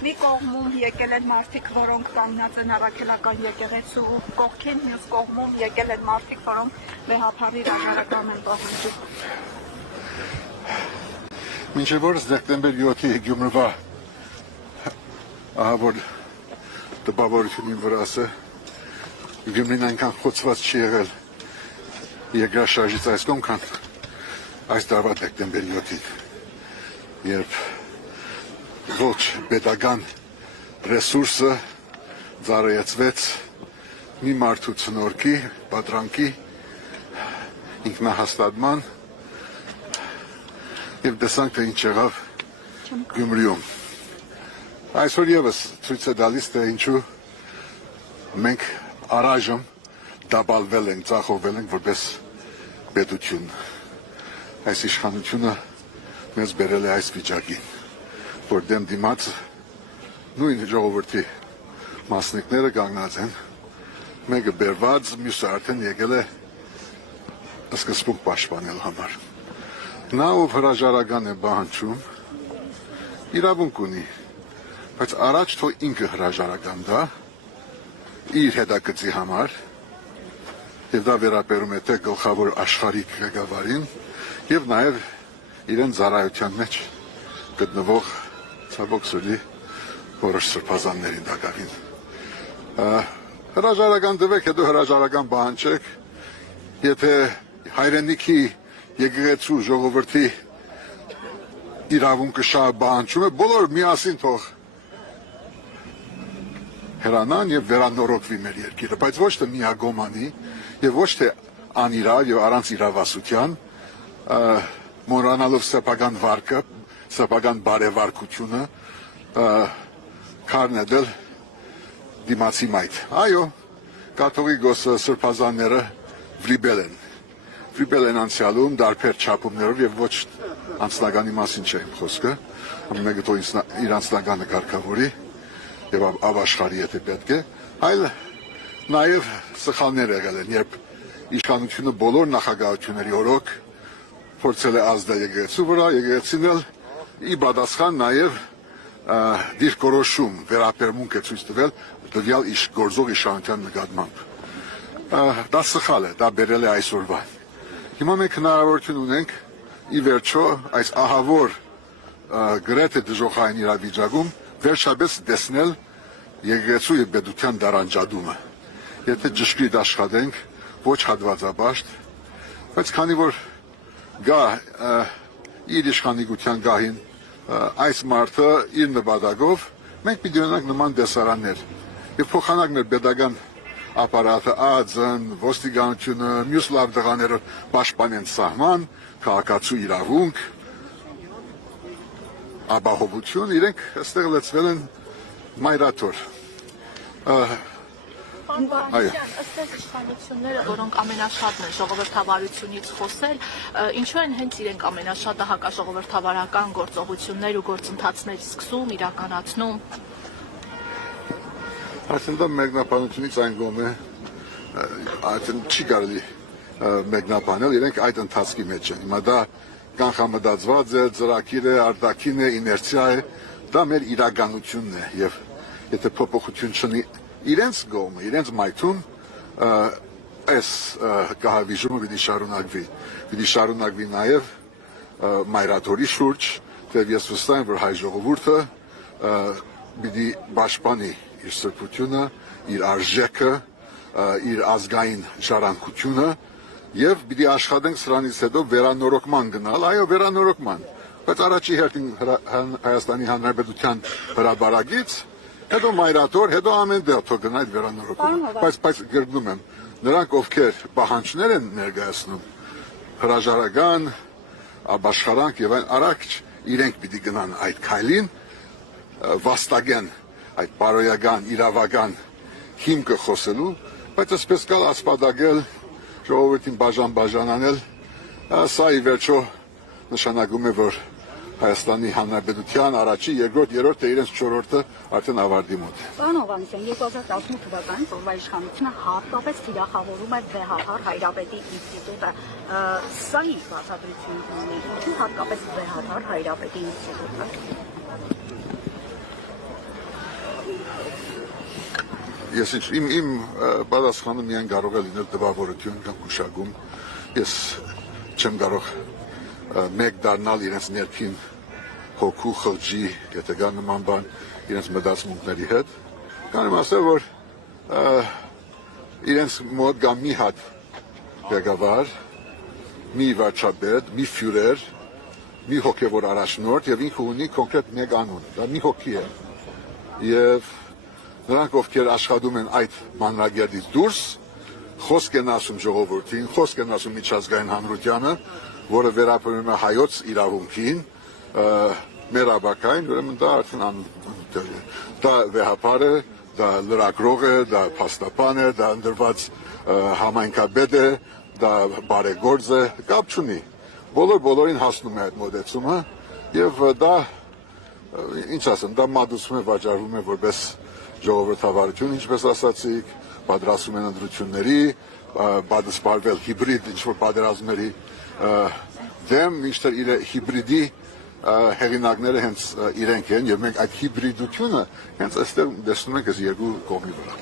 Մի կողմում եկել են մարդիկ, որոնք կանգնած են առաքելական եկեղեցու կողքին, մյուս կողմում եկել են մարդիկ, որոնք վեհափառի հրաժարական են պահանջում։ Մինչև օրս դեկտեմբեր 7-ի Գյումրվա ահավոր տպավորությունին վրաս է, Գյումրին այնքան խոցված չի եղել երկրաշարժից այս կողմքան այս տարվա դեկտեմբեր 7-ին, երբ ոչ պետական ռեսուրսը ծառայեցվեց մի մարդու ցնորքի, պատրանքի, ինքնահաստատման և տեսանք, թե ինչ եղավ Գյումրիում։ Այսօր ևս ցույց է տալիս, թե ինչու մենք առայժմ դաբալվել ենք, ձախողվել ենք որպես պետություն։ Այս իշխանությունը մեզ բերել է այս վիճակին, որ դեմ դիմաց նույն ժողովրդի մասնիկները կանգնած են, մեկը բերված, մյուսը արդեն եկել է սկզբունք պաշտպանելու համար։ Նա, ով հրաժարական է պահանջում, իրավունք ունի, բայց առաջ թող ինքը հրաժարական տա իր հետագծի համար, եւ դա վերաբերում է թե գլխավոր աշխարհիկ ղեկավարին եւ նաեւ իրեն ծառայության մեջ գտնվող ցավոք սրտի որոշ սրբազաններին դակավին։ Հրաժարական տվեք, հետո հրաժարական պահանջեք, եթե հայրենիքի եկեղեցու ժողովրդի իրավունքը շատ պահանջում է, բոլոր միասին թող հրանան եւ վերանորոգվի մեր երկիրը, բայց ոչ թե միագոմանի եւ ոչ թե անիրավ եւ առանց իրավասության, մոռանալով սեփական վարկը, սեփական բարեվարկությունը, քարնեդել դիմացի մայթ։ Այո, կաթողիկոս սրբազանները վրիպել են անցյալում դարբեր չափումներով եւ ոչ անձնականի մասին չէ իմ խոսքը, մեկը թող իր անձնականը կարգավորի եւ ապաշխարի եթե պետք է, այլ նաեւ սխալներ եղել են, երբ իշխանությունը բոլոր նախագահությունների օրոք փորձել է ազդել եկեղեցու վրա, եկեղեցին էլ ի պատասխան նաեւ դիրքորոշում վերաբերմունք է ցույց տվել տվյալ գործող իշխանության նկատմամբ։ Դա սխալ է, դա բերել է այսօրվա։ Հիմա մենք հնարավորություն ունենք ի վերջո այս ահավոր գրեթե դժոխային իրավիճակում վերջապես տեսնել եկեղեցու եւ պետության դարանջադումը։ Եթե ճշգրիտ աշխատենք, ոչ հատվածաբաշտ, բայց քանի որ գա իր իշխանիկության գահին այս մարդը իր նպատակով, մենք պիտի ունենանք նման տեսարաններ եւ փոխանակ մեր պետական ապարատը, ԱԱԾ-ն, ոստիկանությունը, մյուս լավ տղաները պաշտպանեն սահման, քաղաքացու իրավունք, ապահովություն, իրենք այստեղ լցվել են մայրաթոր։ Ըստ իշխանությունները, որոնք ամենաշատն են ժողովրդավարությունից խոսել, ինչու են հենց իրենք ամենաշատը հակաժողովրդավարական գործողություններ ու գործընթացներ սկսում, իրականացնում։ Արդեն դա մեկնաբանությունից այն կողմ է, արդեն չի կարելի մեկնաբանել, իրենք այդ ընթացքի մեջ են։ Հիմա դա կանխամտածված է, ծրագիր է, արտաքին է, իներցիա է, դա մեր իրականությունն է եւ եթե փոփոխություն չունի իրենց գոմը, իրենց մայթում այս կահավիժումը պիտի շարունակվի նաև մայրաթորի շուրջ, թեև ես վստահ եմ, որ հայ ժողովուրդը պիտի պաշտպանի իր սրբությունը, իր արժեքը, իր ազգային ժառանգությունը եւ պիտի աշխատենք սրանից հետո վերանորոգման գնալ, այո, վերանորոգման, բայց առաջի հերթին Հայաստանի Հանրապետության հրապարակից հետո մայրաթոր, հետո ամեն դեպ թող գնա այդ վերանորոգումը, բայց գրգնում եմ, նրանք ովքեր պահանջներ են ներկայացնում, հրաժարական, ապաշխարանք եւ այն առաջ իրենք պիտի գնան այդ քայլին, վաստակեն այդ բարոյական, իրավական հիմքը խոսելու, բայց այսպես կալ ասպատակել, ժողովրդին բաժան-բաժանանել, սա ի վերջո նշանակում է, որ Հայաստանի Հանրապետության առաջի, երկրորդ, երրորդ թե իրենց չորրորդը արդեն ավարտի մոտ է։ Պարոն Հովհաննիսյան, 2018 թվականից օրվա իշխանությունը հատկապես թիրախավորում է վեհափառ Հայրապետի ինստիտուտը։ Սա ի բացատրություն ունի, ինչու հատկապես վեհափառ Հայրապետի ինստիտուտը։ Ես իմ պատասխանը միայն կարող է լինել տպավորություն կամ հուշագում։ Ես չեմ կարող մեկ դառնալ իրենց ներքին հոգու խղճի, եթե կա նման բան իրենց մտածմունքների հետ։ Կանեմ ասել, որ իրենց մոտ կա մի հատ ղեկավար, մի վարչապետ, մի ֆյուրեր, մի հոգևոր առաջնորդ եւ ինքը ունի կոնկրետ մեկ անուն, դա մի հոգի է։ Եվ նրանք, ովքեր աշխատում են այդ մանրագետից դուրս, խոսք են ասում ժողովրդին, խոսք են ասում միջազգային հանրությանը, որը վերաբերում է հայոց իրավունքին, մեր աբակային, ուրեմն դա արդեն դա վեհապար է, դա լրագրող է, դա փաստաբան է, դա ընդրված համայնքաբեդ է, դա բարեգործ է, կապ չունի։ Բոլորին հասնում է այդ մոտեցումը եւ դա ինչ ասեմ, դա մատուցվում է, վաճառվում է որպես ժողովրդավարություն, ինչպես ասացիք, պատրաստում են ընտրությունների, պատասխանվել հիբրիդ ինչ-որ պատերազմների դեմ, մինչդեռ հիբրիդի հեղինակները հենց իրենք են եւ մենք այդ հիբրիդությունը հենց այստեղ տեսնում ենք այս երկու կողմի վրա։